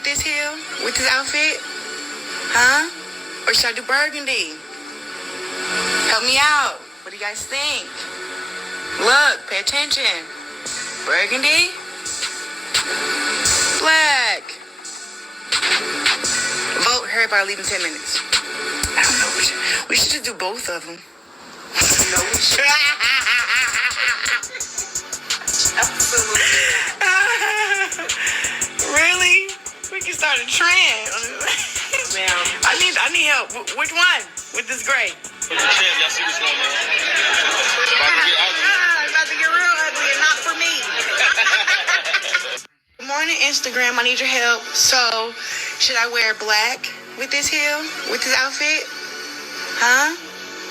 with this heel? With this outfit? Huh? Or should I do burgundy? Help me out. What do you guys think? Look, pay attention. Burgundy? Black. Vote, hurry up, I'll leave in 10 minutes. I don't know. We should just do both of them. No, we should. Absolutely. Really? We can start a trend. Ma'am. I need help. Which one? With this gray? Y'all see what's going on? It's about to get ugly. It's about to get real ugly and not for me. Good morning, Instagram. I need your help. So, should I wear black with this heel? With this outfit? Huh?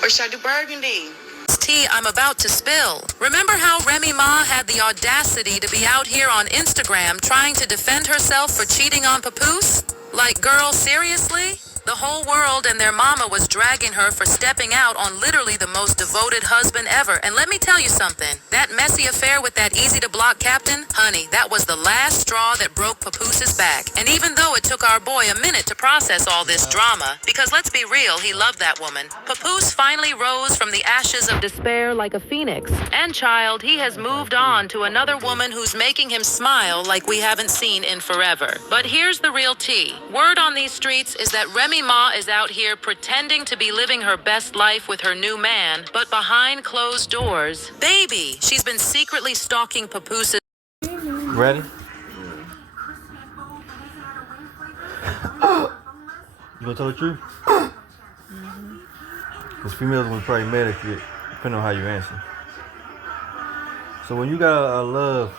Or should I do burgundy? Tea I'm about to spill. Remember how Remy Ma had the audacity to be out here on Instagram trying to defend herself for cheating on Papoose? Like, girl, seriously? The whole world and their mama was dragging her for stepping out on literally the most devoted husband ever. And let me tell you something. That messy affair with that easy-to-block captain, honey, that was the last straw that broke Papoose's back. And even though it took our boy a minute to process all this drama, because let's be real, he loved that woman, Papoose finally rose from the ashes of despair like a phoenix. And child, he has moved on to another woman who's making him smile like we haven't seen in forever. But here's the real tea. Word on these streets is that Remy Ma is out here pretending to be living her best life with her new man, but behind closed doors, baby, she's been secretly stalking Papoose. Ready? You gonna tell the truth? Because females will probably mad at you, depending on how you answer. So when you got a love,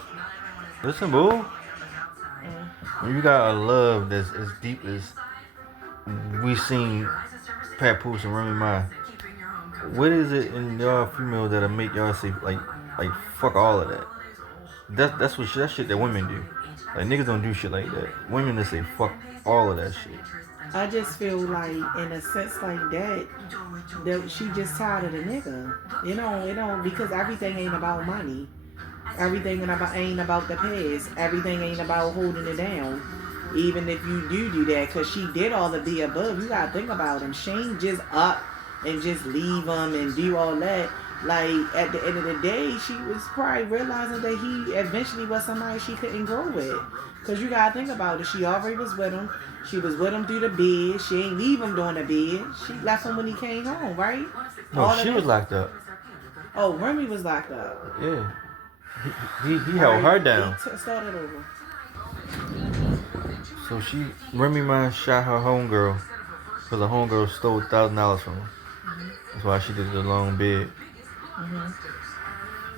listen, boo. When you got a love that's as deep as we seen Papoose and Remy Ma, what is it in y'all females that'll make y'all say like fuck all of that? That's shit that women do. Like, niggas don't do shit like that. Women that say fuck all of that shit. I just feel like, in a sense like that she just tired of the nigga. You know, it don't, because everything ain't about money. Everything ain't about the past. Everything ain't about holding it down. Even if you do that, because she did all of the above, you gotta think about him. She ain't just up and just leave him and do all that. Like, at the end of the day, she was probably realizing that he eventually was somebody she couldn't grow with. Because you gotta think about it. She already was with him. She was with him through the bed. She ain't leave him during the bed. She left him when he came home, right? No, she was locked up. Oh, Remy was locked up. Yeah. He held her down. Start it over. So Remy Ma shot her homegirl because the homegirl stole $1,000 from her. That's why she did the long bed.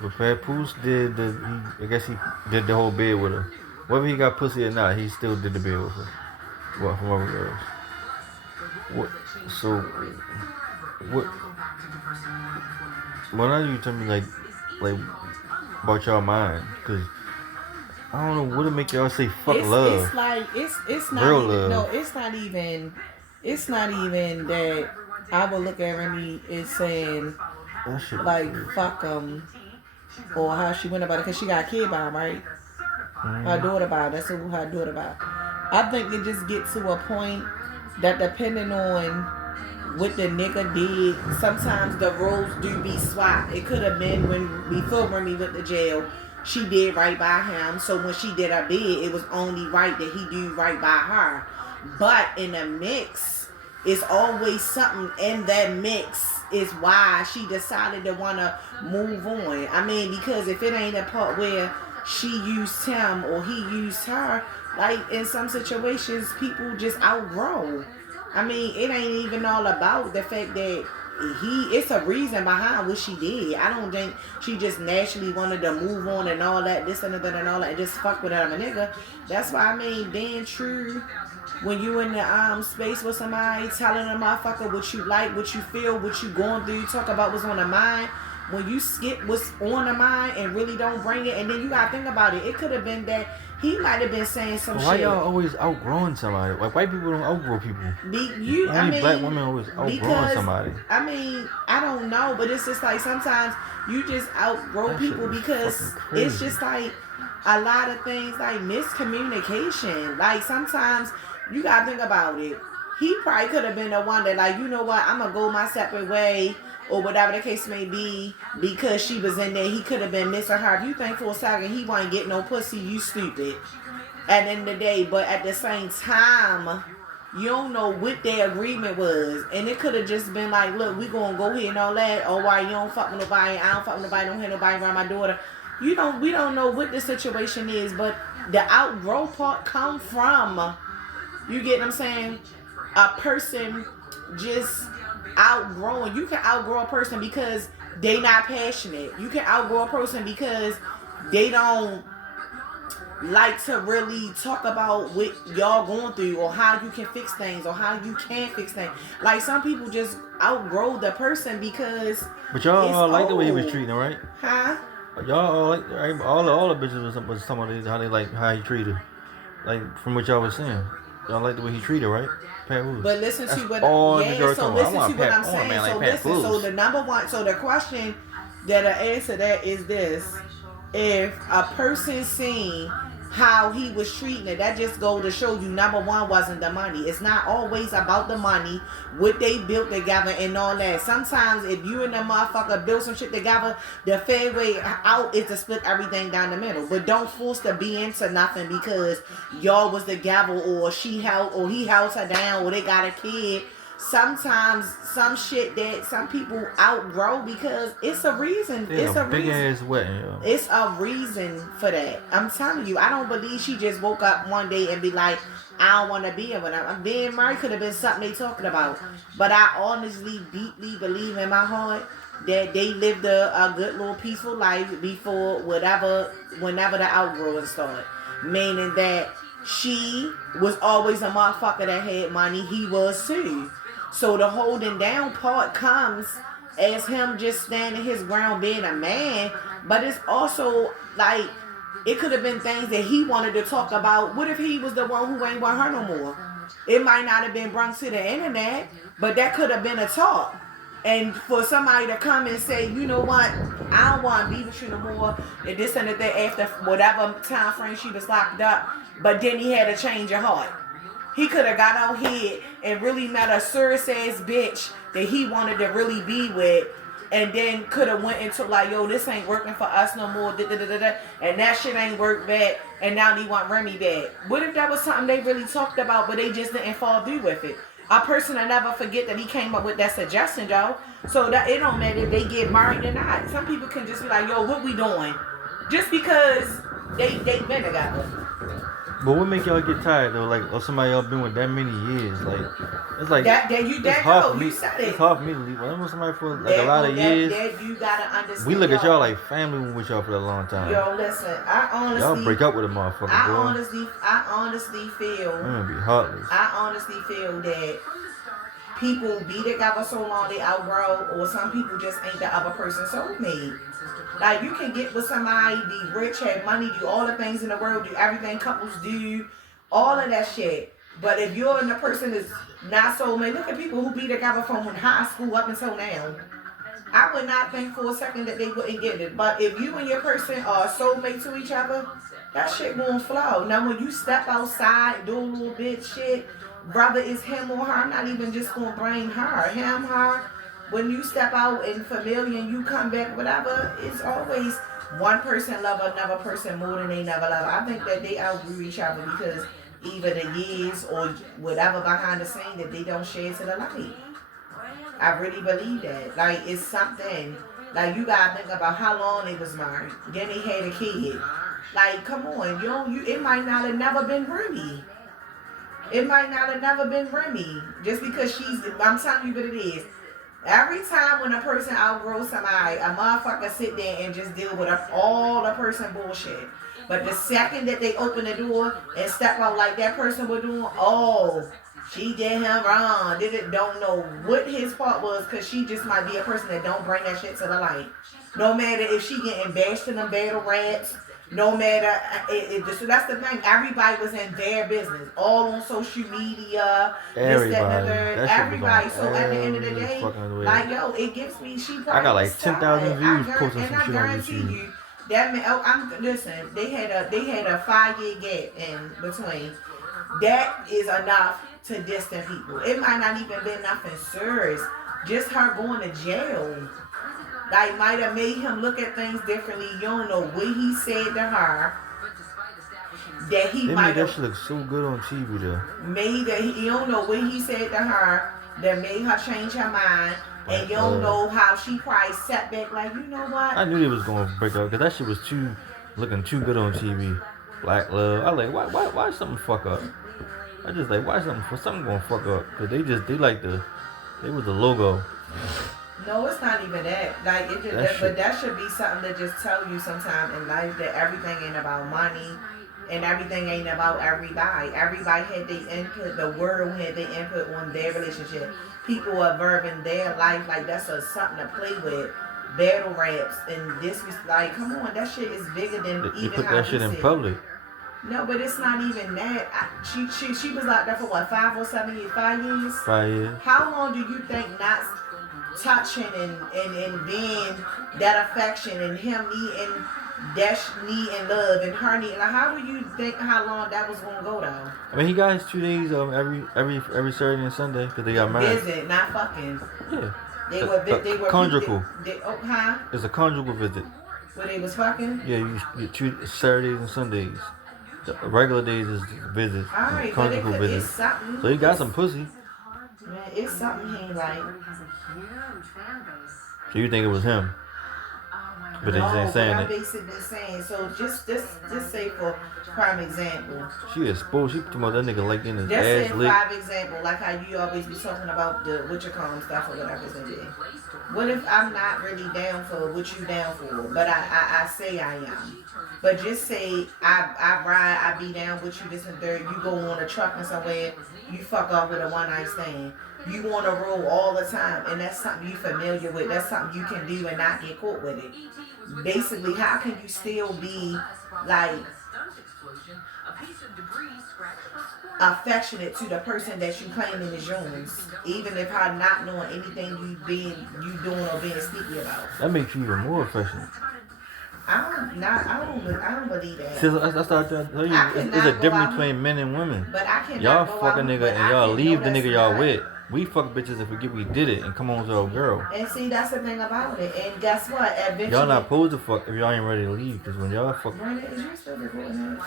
But Papoose did I guess he did the whole bed with her. Whether he got pussy or not, he still did the bed with her. Well, from other girls. Why don't you tell me like about y'all mind? Because I don't know what to make y'all say fuck love. It's like it's not real even, love. No, it's not even that I would look at Remy as saying like fuck him or how she went about it, because she got a kid by him, right? Her daughter by him. That's who her daughter by. I think it just gets to a point that depending on what the nigga did, sometimes the roles do be swapped. It could have been when before Remy went to jail, she did right by him. So when she did her bid, it was only right that he do right by her. But in the mix, it's always something in that mix is why she decided to want to move on. I mean, because if it ain't a part where she used him or he used her, like in some situations, people just outgrow. I mean, it ain't even all about the fact that it's a reason behind what she did. I don't think she just naturally wanted to move on and all that, this and that and all that, and just fuck with her nigga. That's why, I mean, being true, when you in the space with somebody, telling a motherfucker what you like, what you feel, what you going through, talk about what's on the mind, when you skip what's on the mind and really don't bring it, and then you gotta think about it. It could have been that he might have been saying some shit. Why y'all always outgrowing somebody? Like, white people don't outgrow people. Black women always outgrowing somebody. I mean, I don't know, but it's just like sometimes you just outgrow people because it's just like a lot of things like miscommunication. Like sometimes you gotta think about it. He probably could have been the one that like, you know what, I'm gonna go my separate way or whatever the case may be because she was in there. He could have been missing her. If you think for a second he wasn't getting no pussy, you stupid. At the end of the day, but at the same time, you don't know what their agreement was. And it could have just been like, look, we gonna go here and all that. Or why you don't fuck with nobody, I don't fuck with nobody, don't have nobody around my daughter. We don't know what the situation is, but the outgrow part come from, you get what I'm saying? A person just outgrowing. You can outgrow a person because they not passionate. You can outgrow a person because they don't like to really talk about what y'all going through or how you can fix things or how you can fix things. Like some people just outgrow the person because. But y'all all like the way he was treating her, right? Huh? Y'all all like all the bitches was some of these how they like how he treated her. Like from what y'all was saying. Y'all like the way he treated her, right? Pat Wood. But listen to what so listen to what I'm saying. So the number one, so the question that I answer that is this: if a person seen how he was treating it, that just go to show you number one wasn't the money. It's not always about the money, what they built together and all that. Sometimes if you and the motherfucker build some shit together, the fair way out is to split everything down the middle. But don't force to be into nothing because y'all was together or he held her down or they got a kid. Sometimes some shit that some people outgrow because it's a reason. Yeah, it's a big reason. ass wedding, yo. It's a reason for that. I'm telling you, I don't believe she just woke up one day and be like, I don't want to be here with him. Being married could have been something they talking about. But I honestly, deeply believe in my heart that they lived a good little peaceful life before whenever the outgrowing started. Meaning that she was always a motherfucker that had money. He was too. So the holding down part comes as him just standing his ground being a man, but it's also like it could have been things that he wanted to talk about. What if he was the one who ain't want her no more? It might not have been brought to the internet, but that could have been a talk. And for somebody to come and say, you know what, I don't want to be with you no more, and this and that after whatever time frame she was locked up, but then he had a change of heart. He could have got out here and really met a serious ass bitch that he wanted to really be with, and then could have went into like, yo, this ain't working for us no more, and that shit ain't worked back, and now they want Remy back. What if that was something they really talked about, but they just didn't fall through with it? A person will never forget that he came up with that suggestion, y'all. So that it don't matter if they get married or not. Some people can just be like, yo, what we doing? Just because they been together. But what make y'all get tired though? Like, of somebody y'all been with that many years? Like, it's like you said it. It's hard for me to leave. When I'm with somebody for like a lot of years, that you gotta understand. we look at y'all like family. We with y'all for a long time. Yo, listen, I honestly, y'all break up with a motherfucker. I bro. honestly feel. I'm gonna be heartless. I honestly feel that people be together so long they outgrow, or some people just ain't the other person's soulmate. Like, you can get with somebody, be rich, have money, do all the things in the world, do everything couples do, all of that shit. But if you're and the person is not soulmate, look at people who be together from high school up until now. I would not think for a second that they wouldn't get it. But if you and your person are soulmate to each other, that shit won't flow. Now, when you step outside, do a little bit shit, brother is him or her, I'm not even just going to bring her, him, her. When you step out in familiar and you come back, whatever, it's always one person love another person more than they never love. I think that they outgrew each other because either the years or whatever behind the scene that they don't share to the light. I really believe that. Like, it's something. Like, you gotta think about how long they was married. Then they had a kid. Like, come on, it might not have never been Remy. It might not have never been Remy. Just because I'm telling you what it is. Every time when a person outgrows somebody, a motherfucker sit there and just deal with all the person bullshit. But the second that they open the door and step out like that person was doing, oh, she did him wrong. Don't know what his part was, because she just might be a person that don't bring that shit to the light. No matter if she getting bashed in them battle rats, no matter, so that's the thing. Everybody was in their business, all on social media. Everybody. So at the end of the day, like, yo, it gives me. She probably I got like 10,000 views posting some shit on YouTube. That mean, listen. They had a 5-year gap in between. That is enough to distance people. It might not even be nothing serious. Just her going to jail, like, might have made him look at things differently. You don't know what he said to her. That he They might made that have shit look so good on TV though. made that you don't know what he said to her that made her change her mind. And you don't know how she probably sat back like, you know what? I knew they was gonna break up because that shit was looking too good on TV. Black love. I like why something fuck up? I just like why something gonna fuck up? Cause they was the logo. No, it's not even that. Like it just, but that should be something to just tell you sometime in life that everything ain't about money. And everything ain't about everybody. Everybody had their input. The world had their input on their relationship. People are verbing their life like that's something to play with. Battle raps and this was like, come on, that shit is bigger than You even put how that shit in public. No, but it's not even that. She was out there for what, 5 or 7 years, 5 years? 5 years. How long do you think not touching and being that affection and him needing that needing love and her needing, like, how do you think how long that was gonna go though? I mean, he got his 2 days every Saturday and Sunday because they got married. Visit, not fucking. Yeah. They were conjugal. Huh? It's a conjugal visit. Where they was fucking? Yeah, you get 2 Saturdays and Sundays. The regular days is visits. Alright, Conjugal but it's visits. something. So he got some pussy. Man, it's something he ain't like. So you think it was him? But they ain't saying I'm it. basically saying, so just say for prime example. She exposed. She talking about that nigga like in his Just ass say lick. prime example, like how you always be talking about the what you call them stuff or whatever it's gonna be. What if I'm not really down for what you down for, but I say I am. But just say I ride, I be down with you this and third. You go on a truck and somewhere, you fuck off with a one night stand. You want to roll all the time, and that's something you familiar with. That's something you can do and not get caught with it. Basically, how can you still be like affectionate to the person that you claiming is yours, even if I'm not knowing anything you doing or being sneaky about? That makes you even more affectionate. I don't believe that. See, that's what I tell you. It's a difference between men and women. But I cannot Y'all go fuck a out, nigga but and I y'all can leave know the that's nigga y'all not. with. We fuck bitches and forget we did it and come on to our girl. And see, that's the thing about it. And guess what? Eventually, Y'all not supposed to fuck if y'all ain't ready to leave. Cause when y'all fuck, Brandon, is you still recording that?